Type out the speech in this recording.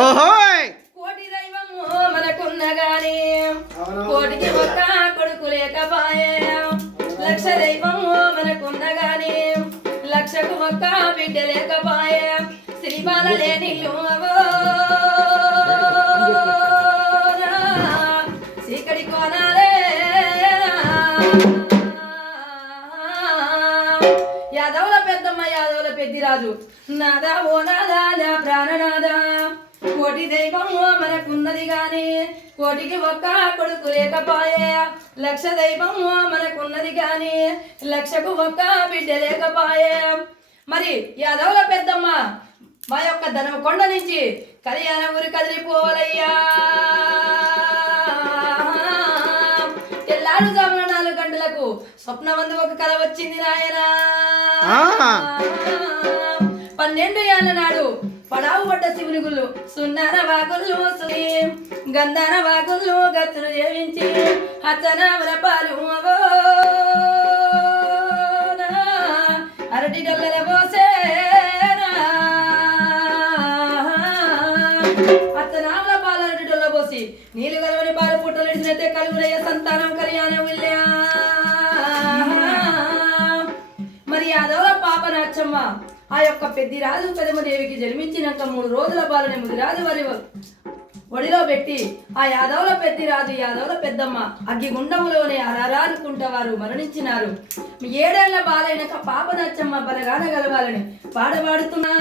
ఓహోయ్ కోటి దైవము మనకున్నగాని కోటికి ఒక్క కొడుకు లేకపాయే లక్ష దైవము మనకున్నగాని లక్షకు ఒక్క బిడ్డ లేకపాయే శ్రీబాల లేని చీకటి కోనాలే యాదవుల పెద్దమ్మ యాదవుల పెద్దిరాజు నాదా ఓ నాదా నా ప్రాణనాదా కోటి దైవము మనకున్నది గాని కోటికి ఒక్క కొడుకు లేకపాయే లక్ష దైవము మనకున్నది గాని లక్షకు ఒక్క బిడ్డ లేకపాయే మరి యాదవుల పెద్దమ్మ మా యొక్క ధనం కొండ నుంచి కళ్యాణ ఊరి కదిలిపోవాలయ్యా తెల్లారుజామున 4 గంటలకు స్వప్నమందు ఒక కల వచ్చింది నాయనా 12 ఏళ్ల నాడు పడావు పడ్డ శివుని గుళ్ళు సున్నార వాగుళ్ళు గంధార వాగుళ్ళు గత్తులు జీవించి హచ్చనామల పాలు అరటి డొల్లల పోసేనా అత్తనామల పాలు అరటి డొల్ల పోసి నీళ్ళు కలవని పాలు పుట్టలు ఇచ్చినట్టే కలుగురయ్య సంతానం కళ్యాణ విల్లా మరి యాదవుల పాప నాచమ్మ ఆ యొక్క పెద్దిరాజు పెదమదేవికి జన్మించినాక 3 రోజుల బాలని ముదిరాజు వారి ఒడిలో పెట్టి ఆ యాదవుల పెద్దిరాజు యాదవుల పెద్దమ్మ అగ్గిగుండములోనే అరారానుకుంటా వారు మరణించినారు 7 ఏళ్ల బాలైనక పాప నచ్చమ్మ బలగాన గలవాలని పాడబాడుతున్నా